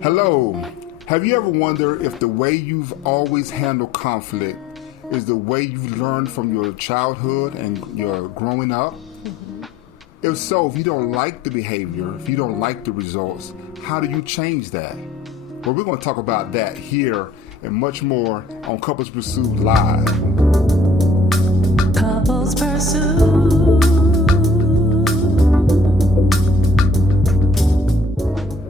Hello. Have you ever wondered if the way you've always handled conflict is the way you've learned from your childhood and your growing up? If so, if you don't like the behavior, if you don't like the results, how do you change that? Well, we're going to talk about that here and much more on Couples Pursuit Live. Couples Pursuit.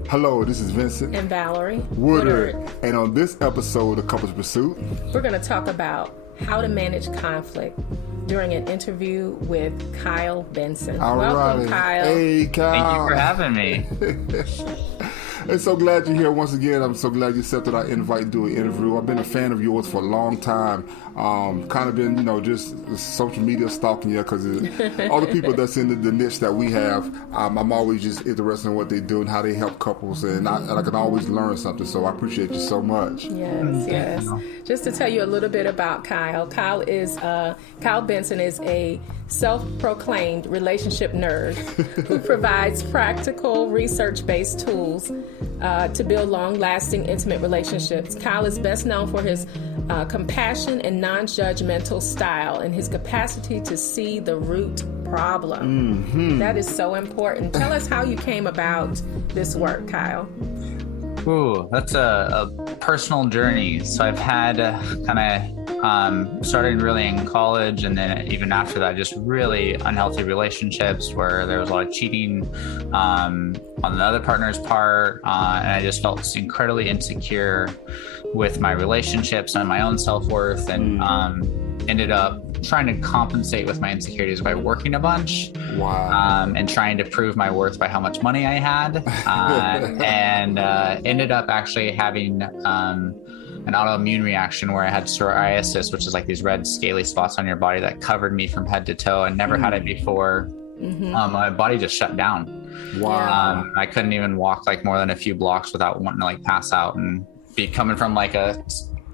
Hello, this is Vincent and Valerie Woodard. And on this episode of Couples Pursuit, we're going to talk about how to manage conflict during an interview with Kyle Benson. Welcome, Kyle. Hey, Kyle. Thank you for having me. I'm so glad you're here once again. I'm so glad you accepted our invite to do an interview. I've been a fan of yours for a long time. Kind of been, just social media stalking you because all the people that's in the niche that we have, I'm always just interested in what they do and how they help couples. And I can always learn something. So I appreciate you so much. Yes. Just to tell you a little bit about Kyle. Kyle Benson is a self-proclaimed relationship nerd who provides practical, research-based tools to build long-lasting, intimate relationships. Kyle is best known for his compassion and non-judgmental style and his capacity to see the root problem. Mm-hmm. That is so important. Tell us how you came about this work, Kyle. Ooh, that's a personal journey. So I've had started really in college, and then even after that, just really unhealthy relationships where there was a lot of cheating on the other partner's part, and I just felt incredibly insecure with my relationships and my own self-worth, and ended up trying to compensate with my insecurities by working a bunch. Wow. And trying to prove my worth by how much money I had, and ended up actually having an autoimmune reaction where I had psoriasis, which is like these red scaly spots on your body that covered me from head to toe. I never had it before. My body just shut down. Wow. I couldn't even walk like more than a few blocks without wanting to like pass out, and be coming from like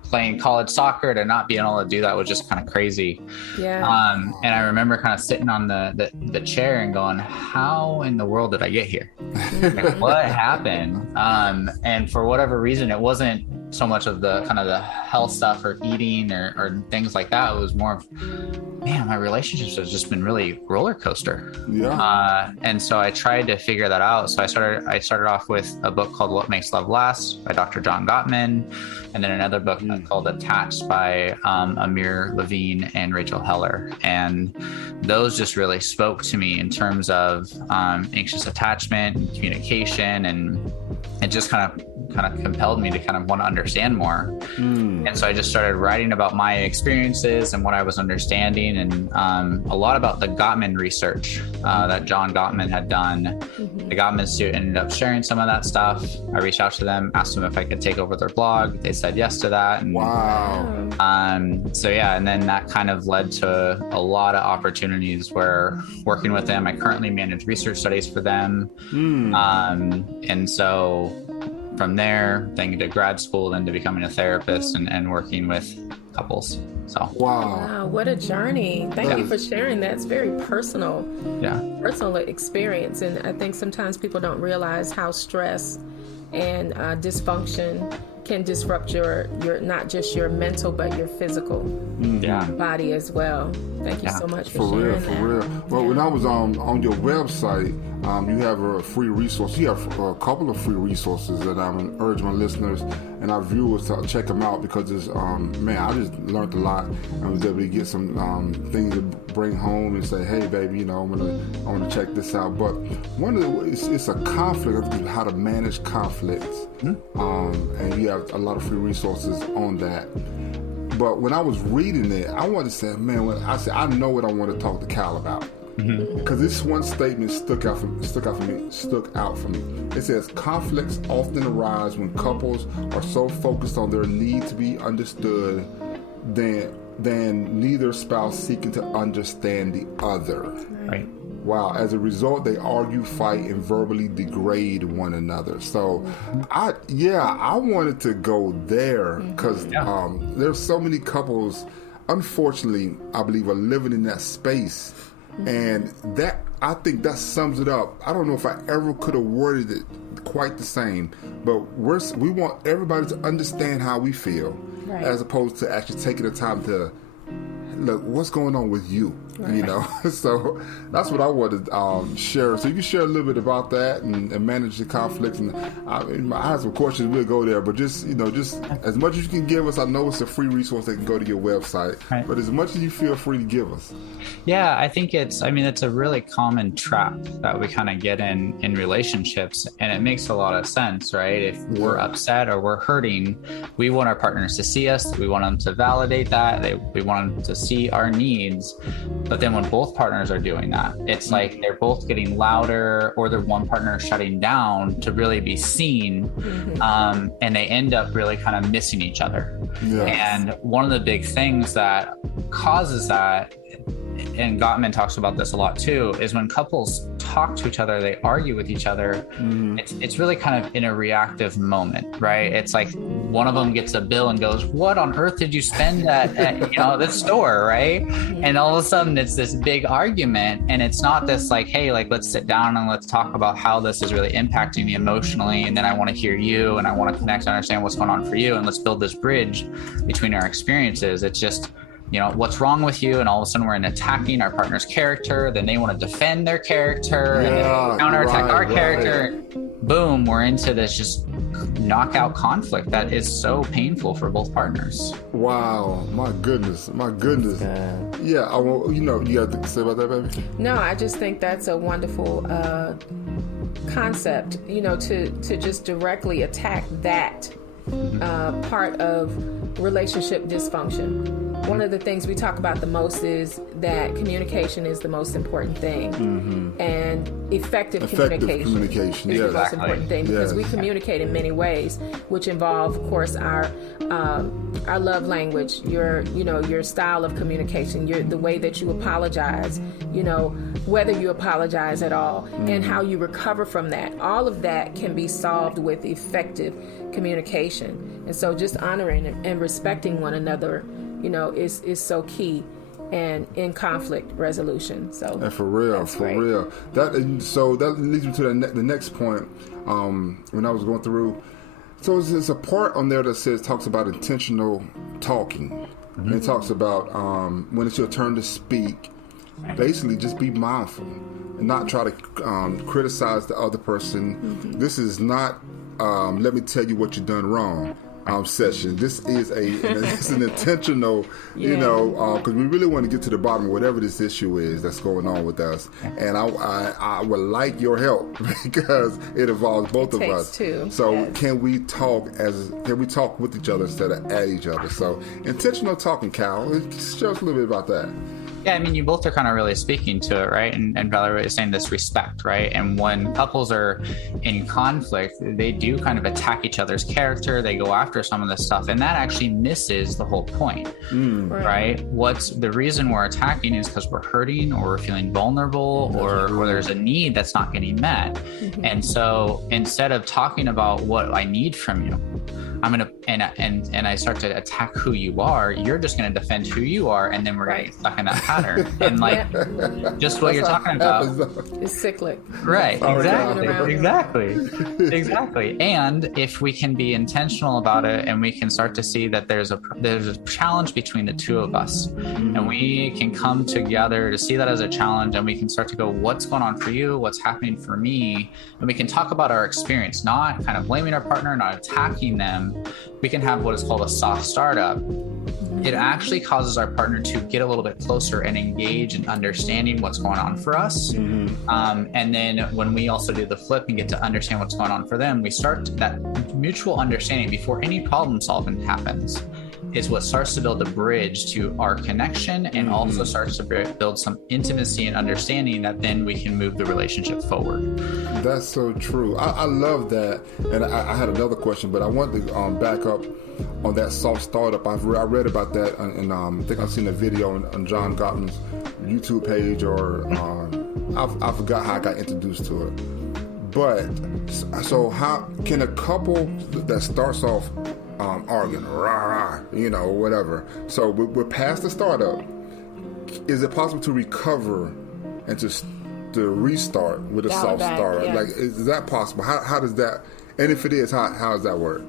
playing college soccer to not being able to do that was just kind of crazy. Yeah. And I remember kind of sitting on the chair and going, how in the world did I get here? Like, what happened? And for whatever reason, it wasn't so much of the kind of the health stuff or eating or things like that. It was more of, man, my relationships have just been really roller coaster. Yeah. And so I tried to figure that out. So I started off with a book called What Makes Love Last by Dr. John Gottman, and then another book called Attached by Amir Levine and Rachel Heller. And those just really spoke to me in terms of anxious attachment and communication, and it just kind of compelled me to kind of want to understand more. And so I just started writing about my experiences and what I was understanding, and a lot about the Gottman research that John Gottman had done. The Gottman Institute ended up sharing some of that stuff. I reached out to them, asked them if I could take over their blog. They said yes to that. And, wow. So yeah, and then that kind of led to a lot of opportunities where working with them, I currently manage research studies for them. And so from there, then to grad school, then to becoming a therapist and working with couples. So wow, what a journey. Thank you for sharing that. It's very personal experience, and I think sometimes people don't realize how stress and dysfunction can disrupt your not just your mental but your physical body as well. Thank you so much for sharing that. For real. Well, when I was on your website, you have a free resource. You have a couple of free resources that I would urge my listeners and our viewers to check them out, because it's I just learned a lot. I was able to get some things to bring home and say, hey, baby, I want to check this out. But one of it's a conflict, how to manage conflicts, and you have a lot of free resources on that. But when I was reading it, I wanted to say, I know what I want to talk to Kyle about. Because this one statement stuck out for me. It says, conflicts often arise when couples are so focused on their need to be understood than neither spouse seeking to understand the other. Right. Wow. As a result, they argue, fight, and verbally degrade one another. So, I wanted to go there because there's so many couples, unfortunately, I believe, are living in that space. And that, I think that sums it up. I don't know if I ever could have worded it quite the same, but we want everybody to understand how we feel, as opposed to actually taking the time to look what's going on with you. So that's what I wanted to share. So you can share a little bit about that and manage the conflicts. And I have some questions. We'll go there, but just as much as you can give us. I know it's a free resource that can go to your website, but as much as you feel free to give us. Yeah, I think it's a really common trap that we kind of get in relationships, and it makes a lot of sense, right? If we're upset or we're hurting, we want our partners to see us. We want them to validate that. We want them to see our needs. But then when both partners are doing that, it's like they're both getting louder, or the one partner shutting down to really be seen, and they end up really kind of missing each other. And one of the big things that causes that, and Gottman talks about this a lot too, is when couples talk to each other, they argue with each other, it's really kind of in a reactive moment, right? It's like one of them gets a bill and goes, what on earth did you spend at the store, right? And all of a sudden it's this big argument, and it's not this like, hey, like let's sit down and let's talk about how this is really impacting me emotionally, and then I want to hear you and I want to connect and understand what's going on for you, and let's build this bridge between our experiences. It's just, what's wrong with you? And all of a sudden we're attacking our partner's character. Then they want to defend their character and then counterattack our character. Boom, we're into this just knockout conflict that is so painful for both partners. Wow, my goodness. Yeah, I want, you have to say about that, baby? No, I just think that's a wonderful concept, to just directly attack that part of relationship dysfunction. One of the things we talk about the most is that communication is the most important thing, and effective communication is the most important thing, because we communicate in many ways, which involve, of course, our love language, your style of communication, the way that you apologize, whether you apologize at all, and how you recover from that. All of that can be solved with effective communication, and so just honoring and respecting one another, is so key, and in conflict resolution. So and for real. That leads me to the next point. When I was going through, so there's a part on there that talks about intentional talking, and it talks about when it's your turn to speak. Basically, just be mindful and not try to criticize the other person. This is not let me tell you what you've done wrong session. This is it's an intentional, because we really want to get to the bottom of whatever this issue is that's going on with us. And I would like your help because it involves both of us. Two. So can we talk with each other instead of at each other? So intentional talking, Cal. Share us a little bit about that. Yeah, you both are kind of really speaking to it, right? And Valerie is saying this respect, right? And when couples are in conflict, they do kind of attack each other's character. They go after some of this stuff, and that actually misses the whole point, right? What's the reason we're attacking is because we're hurting, or we're feeling vulnerable, or there's a need that's not getting met. And so instead of talking about what I need from you, I'm gonna and I start to attack who you are, you're just gonna defend who you are, and then we're gonna get stuck in that pattern. And just what you're talking about is cyclic. Right. Exactly. And if we can be intentional about it, and we can start to see that there's a challenge between the two of us, and we can come together to see that as a challenge, and we can start to go, what's going on for you? What's happening for me? And we can talk about our experience, not kind of blaming our partner, not attacking them. We can have what is called a soft startup. It actually causes our partner to get a little bit closer and engage in understanding what's going on for us. And then when we also do the flip and get to understand what's going on for them, we start that mutual understanding before any problem solving happens is what starts to build a bridge to our connection, and also starts to build some intimacy and understanding that then we can move the relationship forward. That's so true. I love that. And I had another question, but I wanted to back up on that soft startup. I read about that, and I think I've seen a video on John Gottman's YouTube page, or I forgot how I got introduced to it. But so how can a couple that starts off arguing, whatever. So we're past the startup. Is it possible to recover and to to restart with a Dial soft back, start? yes. Like, is that possible? How does that? And if it is, how does that work?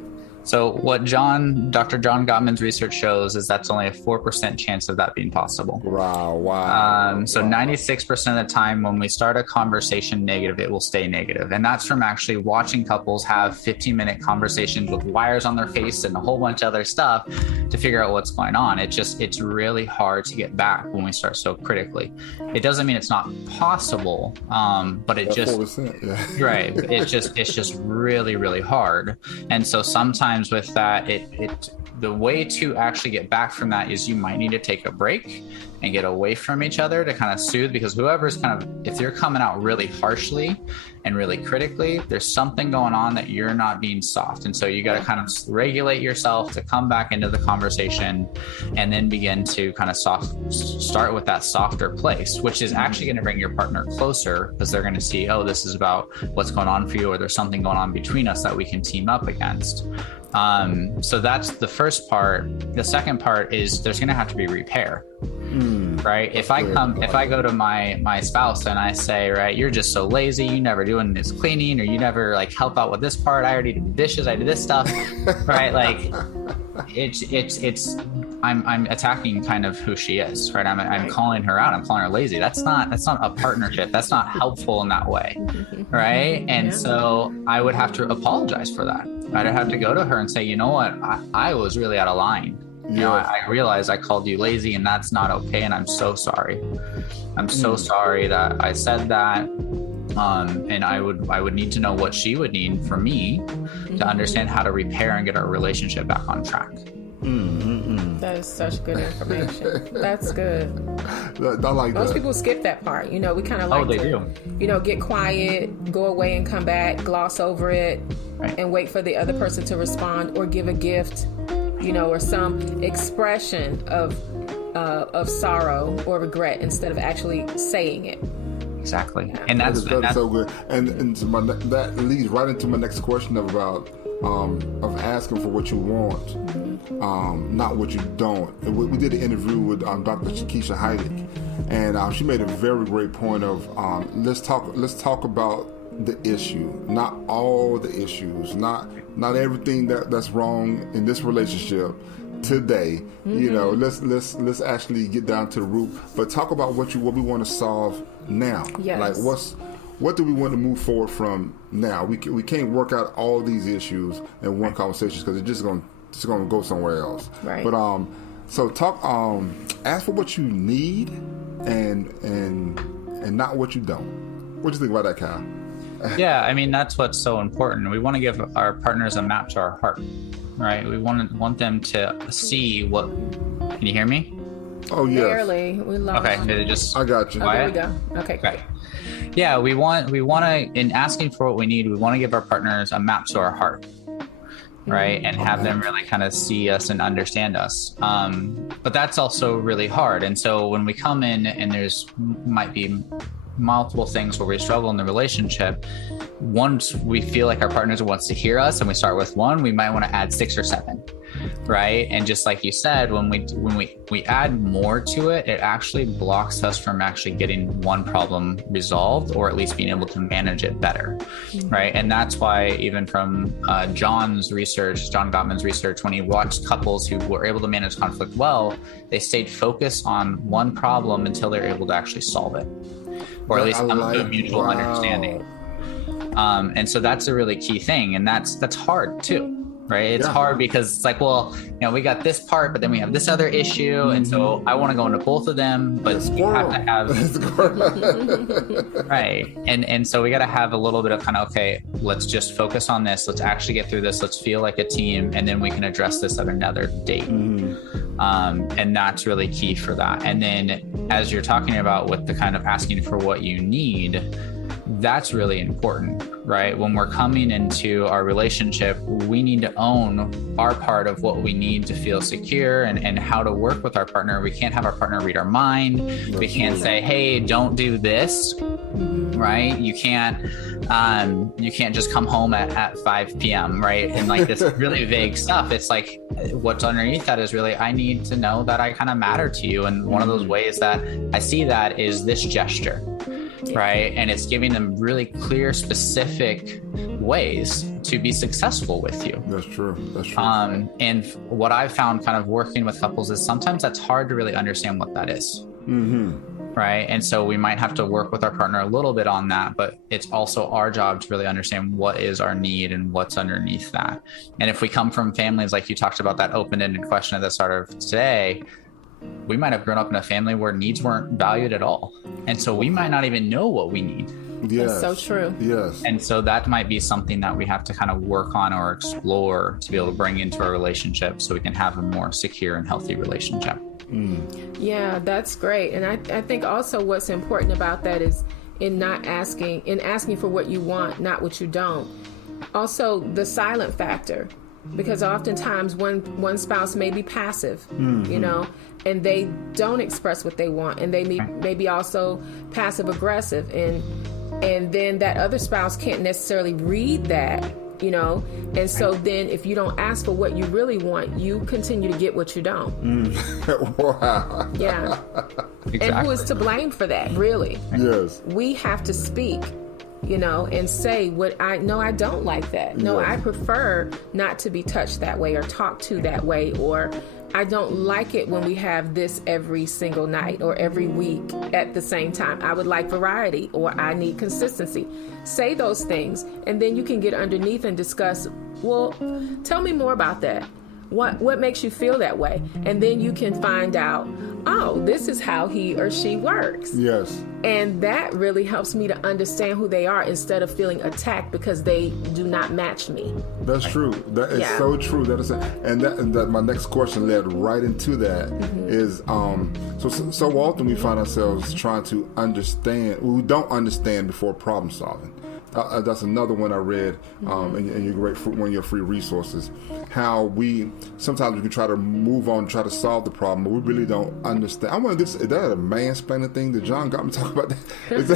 So what Dr. John Gottman's research shows is that's only a 4% chance of that being possible. Wow. So 96% of the time when we start a conversation negative, it will stay negative. And that's from actually watching couples have 15-minute conversations with wires on their face and a whole bunch of other stuff to figure out what's going on. It's really hard to get back when we start so critically. It doesn't mean it's not possible, but it just, 4%, yeah. right. It's just really, really hard. And so sometimes with that, the way to actually get back from that is you might need to take a break and get away from each other to kind of soothe, because whoever's kind of, if you're coming out really harshly and really critically, there's something going on that you're not being soft. And so you got to kind of regulate yourself to come back into the conversation and then begin to kind of start with that softer place, which is actually going to bring your partner closer, because they're going to see, oh, this is about what's going on for you, or there's something going on between us that we can team up against. So that's the first part. The second part is there's going to have to be repair. Right? If I go to my spouse and I say, right, you're just so lazy, you never doing this cleaning, or you never like help out with this part, I already do the dishes, I do this stuff, right? Like I'm attacking kind of who she is, right? I'm calling her out, I'm calling her lazy. That's not a partnership. That's not helpful in that way, right? And so I would have to apologize for that. I'd have to go to her and say, you know what, I was really out of line. You know, I realized I called you lazy, and that's not okay, and I'm so sorry. I'm so sorry that I said that. And I would need to know what she would need from me to understand how to repair and get our relationship back on track. That is such good information. That's good. I like Most that. people skip that part. You know, we kind of like to get quiet, go away and come back, gloss over it, and wait for the other person to respond or give a gift, you know, or some expression of sorrow or regret instead of actually saying it. Exactly. Yeah. And that's so good. And so that leads right into my next question of asking for what you want, not what you don't. And we did an interview with Dr. Keisha Heidick, and she made a very great point of let's talk about the issue, not all the issues, not everything that's wrong in this relationship today. You know, let's actually get down to the root, but talk about what we want to solve now. Yes. Like what do we want to move forward from now? We can't work out all these issues in one conversation, because it's just going to go somewhere else. Right. But so talk. Ask for what you need and not what you don't. What do you think about that, Kyle? Yeah, I mean, that's what's so important. We want to give our partners a map to our heart, right? We want them to see what. Can you hear me? Oh yeah. Barely. We lost. Okay, did it just? I got you. Oh, there we go. Okay, great. Yeah, we want to, in asking for what we need, we want to give our partners a map to our heart, right? And have them really kind of see us and understand us. But that's also really hard. And so when we come in and there's might be multiple things where we struggle in the relationship, once we feel like our partner wants to hear us and we start with one, we might want to add 6 or 7, right? And just like you said, when we add more to it, it actually blocks us from actually getting one problem resolved, or at least being able to manage it better, right? And that's why even from John Gottman's research, when he watched couples who were able to manage conflict well, they stayed focused on one problem until they're able to actually solve it, or at least come to a mutual understanding. And so that's a really key thing. And that's hard too, right? It's hard because it's like, well, you know, we got this part, but then we have this other issue. And so I want to go into both of them, but you have to have, right. And so we got to have a little bit of kind of, okay, let's just focus on this. Let's actually get through this. Let's feel like a team. And then we can address this at another date. And that's really key for that. And then as you're talking about with the kind of asking for what you need, that's really important, right? When we're coming into our relationship, we need to own our part of what we need to feel secure and how to work with our partner. We can't have our partner read our mind. We can't say, hey, don't do this, right? You can't just come home at 5 p.m., right? And like this really vague stuff. It's like what's underneath that is really, I need to know that I kind of matter to you. And one of those ways that I see that is this gesture. right? And it's giving them really clear, specific ways to be successful with you. That's true. That's true. And what I've found kind of working with couples is sometimes that's hard to really understand what that is. Right. And so we might have to work with our partner a little bit on that, but it's also our job to really understand what is our need and what's underneath that. And if we come from families, like you talked about that open-ended question at the start of today, we might have grown up in a family where needs weren't valued at all. And so we might not even know what we need. Yes. That's so true. Yes. And so that might be something that we have to kind of work on or explore to be able to bring into our relationship so we can have a more secure and healthy relationship. Yeah, that's great. And I think also what's important about that is in asking for what you want, not what you don't. Also, the silent factor, because oftentimes one spouse may be passive, you know, and they don't express what they want, and they may be also passive aggressive, and then that other spouse can't necessarily read that, you know, and so then if you don't ask for what you really want, you continue to get what you don't. Wow. Yeah. Exactly. And who is to blame for that, really? Yes. We have to speak, you know, and say I don't like that. No, Yeah. I prefer not to be touched that way or talked to that way, or I don't like it when we have this every single night or every week at the same time. I would like variety, or I need consistency. Say those things, and then you can get underneath and discuss, well, tell me more about that. What makes you feel that way? And then you can find out, oh, this is how he or she works. Yes. And that really helps me to understand who they are instead of feeling attacked because they do not match me. That's true. That is so true. That is, and that my next question led right into that. Is so often we find ourselves trying to understand. We don't understand before problem solving. That's another one I read in your one of your free resources. How we sometimes we can try to move on, try to solve the problem, but we really don't understand. I wonder, is that a mansplaining thing that John got me talking about? Because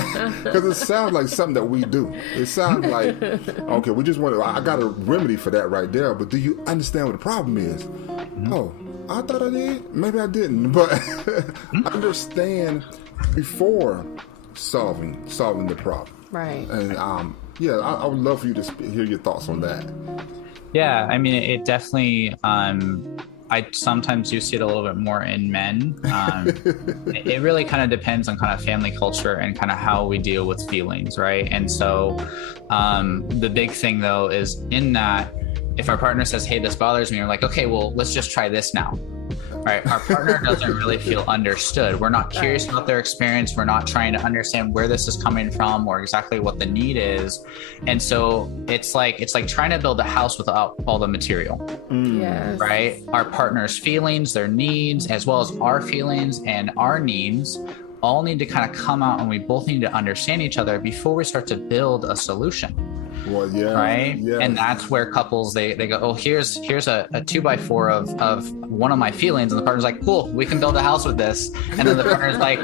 it sounds like something that we do. It sounds like, okay, we just want to, I got a remedy for that right there, but do you understand what the problem is? Oh, I thought I did. Maybe I didn't, but understand before solving the problem. Right. And I would love for you to hear your thoughts on that. Yeah, I mean, it definitely, I sometimes do see it a little bit more in men. It really kind of depends on kind of family culture and kind of how we deal with feelings, right? And so the big thing, though, is in that if our partner says, hey, this bothers me, we're like, okay, well, let's just try this now. Right. Our partner doesn't really feel understood. We're not curious about their experience. We're not trying to understand where this is coming from or exactly what the need is. And so it's like trying to build a house without all the material. Yes. Right. Our partner's feelings, their needs, as well as our feelings and our needs all need to kind of come out, and we both need to understand each other before we start to build a solution. Well, yeah. Right. Yes. And that's where couples, they go, oh, here's a 2x4 of one of my feelings. And the partner's like, cool, we can build a house with this. And then the partner's like,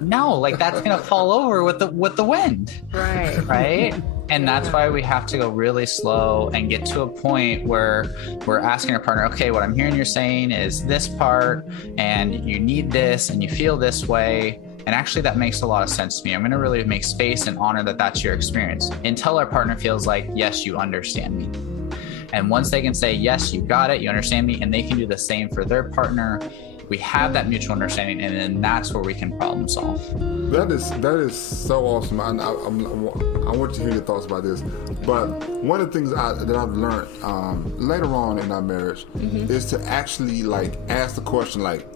no, like that's going to fall over with the wind. Right. Right. And that's why we have to go really slow and get to a point where we're asking our partner, okay, what I'm hearing you're saying is this part, and you need this, and you feel this way. And actually, that makes a lot of sense to me. I'm going to really make space and honor that that's your experience until our partner feels like, yes, you understand me. And once they can say, yes, you got it, you understand me, and they can do the same for their partner, we have that mutual understanding, and then that's where we can problem solve. That is so awesome. I want to hear your thoughts about this. But one of the things that I've learned later on in our marriage is to actually like ask the question, like,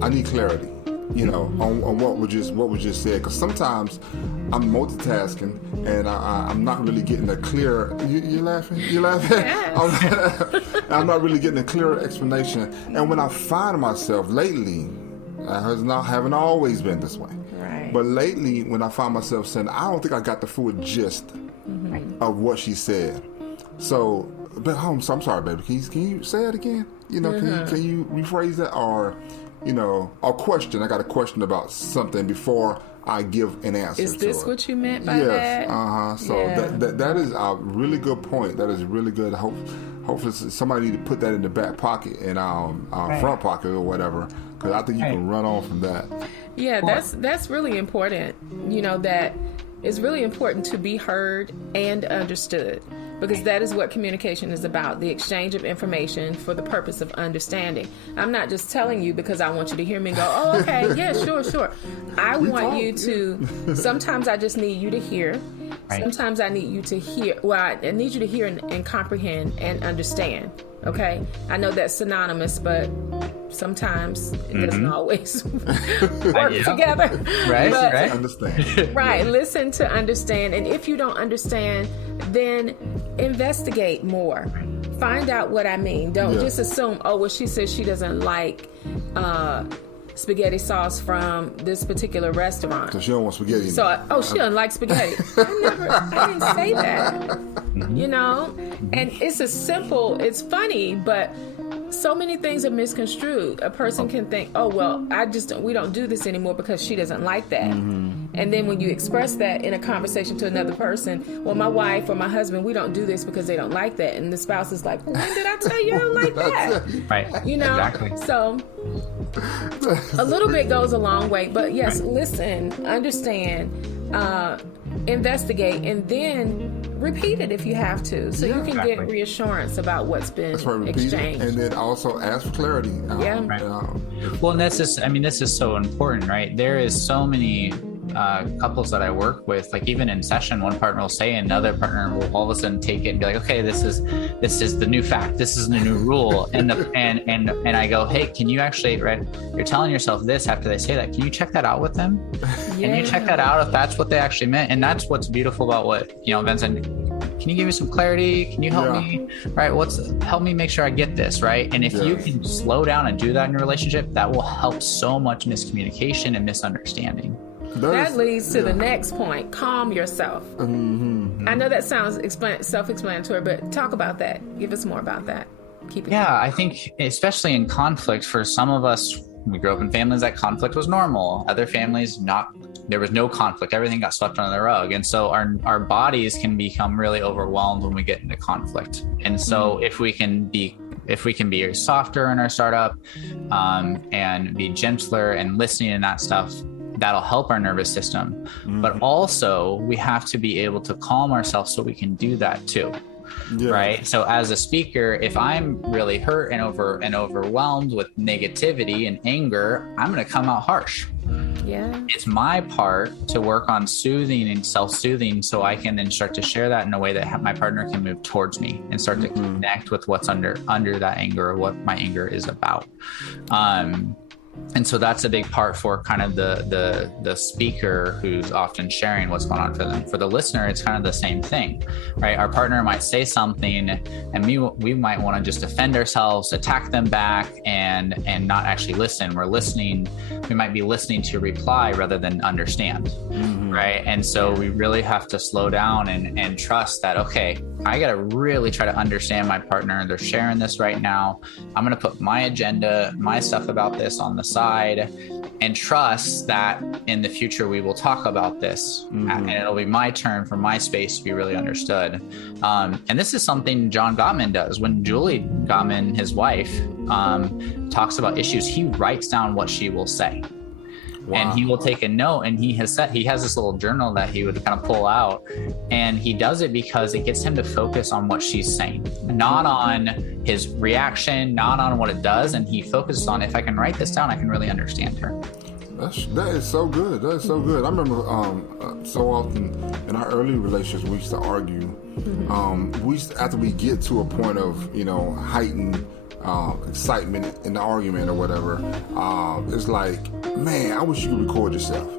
I need clarity. You know, on what was just said, because sometimes I'm multitasking and I'm not really getting a clear. You laughing? You laughing? Yes. I'm not really getting a clear explanation. And when I find myself lately, haven't always been this way. Right. But lately, when I find myself saying, I don't think I got the full gist of what she said. So, but I'm sorry, baby. Can you say it again? You know, can you rephrase that or? You know, a question. I got a question about something before I give an answer. Is this what you meant by that? Yes. So that is a really good point. That is really good. Hopefully somebody need to put that in the back pocket and front pocket or whatever, because I think you can run on from that. Yeah, that's really important. You know, that it's really important to be heard and understood, because that is what communication is about, the exchange of information for the purpose of understanding. I'm not just telling you because I want you to hear me and go, oh, okay, yeah, sure. I want you to, sometimes I just need you to hear. Right. Sometimes I need you to hear, I need you to hear and comprehend and understand. Okay? I know that's synonymous, but sometimes it doesn't always work together. Right, but, right. Understand. Right. Listen to understand. And if you don't understand, then investigate more. Find out what I mean. Don't just assume, oh, well, she says she doesn't like spaghetti sauce from this particular restaurant. So she don't want spaghetti. So, she doesn't like spaghetti. I didn't say that. You know? And it's it's funny, but so many things are misconstrued. A person can think, oh, well, we don't do this anymore because she doesn't like that. And then when you express that in a conversation to another person, well, my wife or my husband, we don't do this because they don't like that. And the spouse is like, when did I tell you I don't like that? Right. You know? Exactly. So a little bit goes a long way. But yes, listen, understand, investigate, and then repeat it if you have to, so you can get reassurance about what's been exchanged. And then also ask for clarity. Well, and this is so important, right? There is so many couples that I work with, like even in session, one partner will say, another partner will all of a sudden take it and be like, okay, this is the new fact, this is the new rule, and I go, hey, can you actually, right? You're telling yourself this after they say that. Can you check that out with them? Can you check that out if that's what they actually meant? And that's what's beautiful about what, Vincent, can you give me some clarity? Can you help me? Right? Help me make sure I get this, right? And if you can slow down and do that in your relationship, that will help so much miscommunication and misunderstanding. That leads to the next point. Calm yourself. I know that sounds self-explanatory, but talk about that. Give us more about that. Keep it. Yeah, I think especially in conflict, for some of us, we grew up in families that conflict was normal. Other families, there was no conflict. Everything got swept under the rug. And so our bodies can become really overwhelmed when we get into conflict. And so if we can be softer in our startup, and be gentler and listening and that stuff, that'll help our nervous system. But also we have to be able to calm ourselves so we can do that too. Right. So as a speaker, if I'm really hurt and overwhelmed with negativity and anger, I'm going to come out harsh. Yeah. It's my part to work on soothing and self-soothing, so I can then start to share that in a way that my partner can move towards me and start to connect with what's under that anger, or what my anger is about. And so that's a big part for kind of the speaker who's often sharing what's going on for them. For the listener, it's kind of the same thing, right? Our partner might say something and we might want to just defend ourselves, attack them back, and not actually listen. We might be listening to reply rather than understand, right? And so we really have to slow down and trust that, okay, I got to really try to understand my partner. They're sharing this right now. I'm going to put my agenda, my stuff about this on the side, and trust that in the future we will talk about this, and it'll be my turn for my space to be really understood. And this is something John Gottman does. When Julie Gottman, his wife, talks about issues, he writes down what she will say. Wow. And he will take a note, and he has this little journal that he would kind of pull out, and he does it because it gets him to focus on what she's saying, not on his reaction, not on what it does. And he focuses on, if I can write this down, I can really understand her. That is so good. That is so good. I remember so often in our early relationships, we used to argue. After we get to a point of, heightened excitement in the argument or whatever, it's like, man, I wish you could record yourself.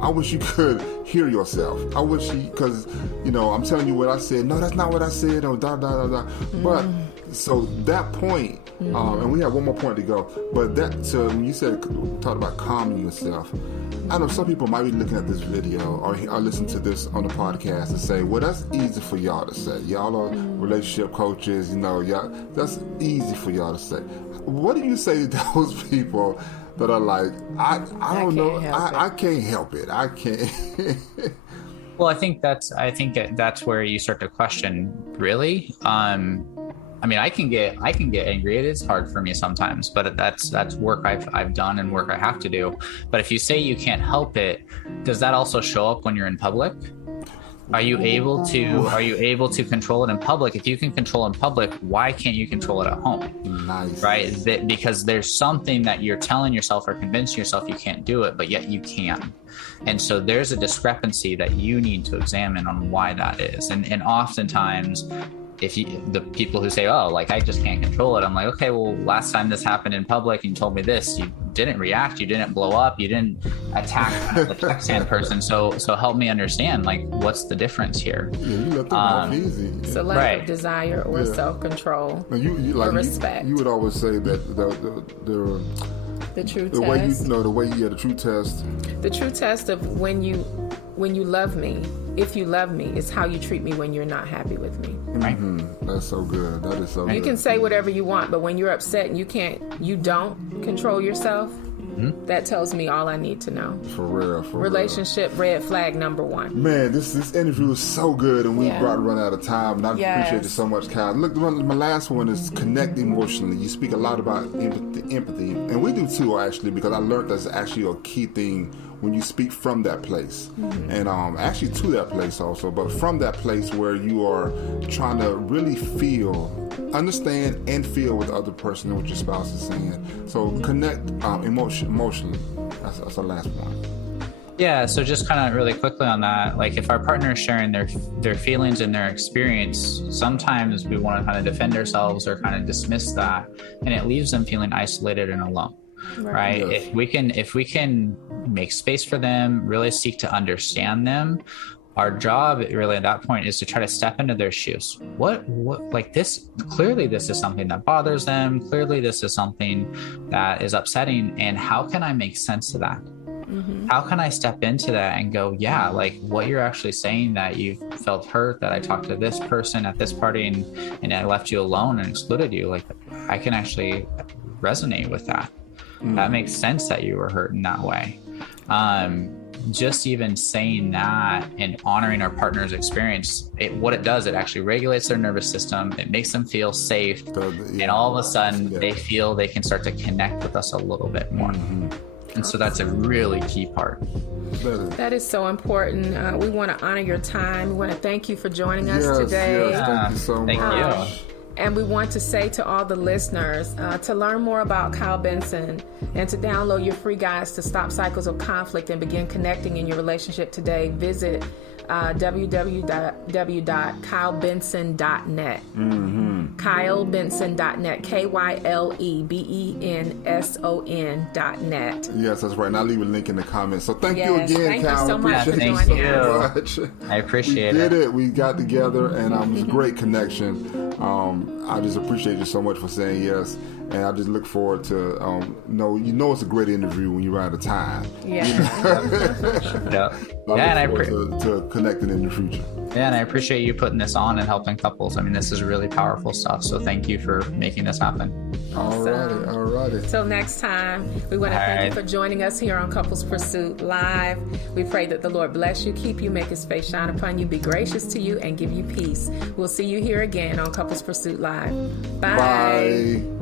I wish you could hear yourself. I wish because I'm telling you what I said. No, that's not what I said. Or da da da da. But so that point, and we have one more point to go. But so when you talked about calming yourself, I know some people might be looking at this video or listen to this on the podcast and say, well, that's easy for y'all to say. Y'all are relationship coaches, y'all, that's easy for y'all to say. What do you say to those people that are like, I don't know, I can't help it. I can't. Well, I think that's where you start to question, really? I can get angry. It is hard for me sometimes, but that's work I've done and work I have to do. But if you say you can't help it, does that also show up when you're in public? Are you able to control it in public? If you can control in public, why can't you control it at home? Nice. Right? Because there's something that you're telling yourself or convincing yourself you can't do it, but yet you can. And so there's a discrepancy that you need to examine on why that is. And oftentimes, the people who say, oh, like I just can't control it, I'm like, okay, well, last time this happened in public and you told me this, you didn't react, you didn't blow up, you didn't attack the text hand person. So help me understand, like, what's the difference here? Yeah, you let them off easy. It's a lack of desire or self-control or respect. You would always say that the true the test. way the true test. The true test of when you love me, if you love me, is how you treat me when you're not happy with me. Right. Mm-hmm. That's so good. That is so good. You can say whatever you want, but when you're upset and you don't control yourself, that tells me all I need to know. For real. Relationship red flag number 1. Man, this interview is so good, and we've run out of time. And I appreciate you so much, Kyle. Look, my last one is connect emotionally. You speak a lot about empathy, and we do too, actually, because I learned that's actually a key thing when you speak from that place, and actually to that place also, but from that place where you are trying to really understand and feel what the other person and what your spouse is saying. So connect emotionally. That's our last one. Yeah, so just kind of really quickly on that, like if our partner is sharing their feelings and their experience, sometimes we want to kind of defend ourselves or kind of dismiss that, and it leaves them feeling isolated and alone. Right. Yes. If we can make space for them, really seek to understand them, our job really at that point is to try to step into their shoes. What like this, clearly this is something that bothers them. Clearly this is something that is upsetting. And how can I make sense of that? Mm-hmm. How can I step into that and go, yeah, like what you're actually saying, that you felt hurt, that I talked to this person at this party and I left you alone and excluded you. Like I can actually resonate with that. That makes sense that you were hurt in that way. Just even saying that and honoring our partner's experience, what it does, it actually regulates their nervous system. It makes them feel safe. And all of a sudden they feel they can start to connect with us a little bit more. And so that's a really key part. That is so important. We want to honor your time. We want to thank you for joining us today. Yes, thank you so much. Thank you. And we want to say to all the listeners, to learn more about Kyle Benson and to download your free guides to stop cycles of conflict and begin connecting in your relationship today, visit www.kylebenson.net. KyleBenson.net. KyleBenson.net. Yes, that's right. And I'll leave a link in the comments. So thank you again, Kyle. Thank you so much for joining us. I appreciate it. We did it. We got together, and it was a great connection. I just appreciate you so much for saying yes, and I just look forward to it's a great interview when you run out of time. Yeah. And I appreciate to connecting in the future. Yeah, and I appreciate you putting this on and helping couples. I mean, this is really powerful stuff. So thank you for making this happen. Awesome. All righty. Till next time, we want to thank you for joining us here on Couples Pursuit Live. We pray that the Lord bless you, keep you, make his face shine upon you, be gracious to you, and give you peace. We'll see you here again on Couples Pursuit Live. Bye. Bye.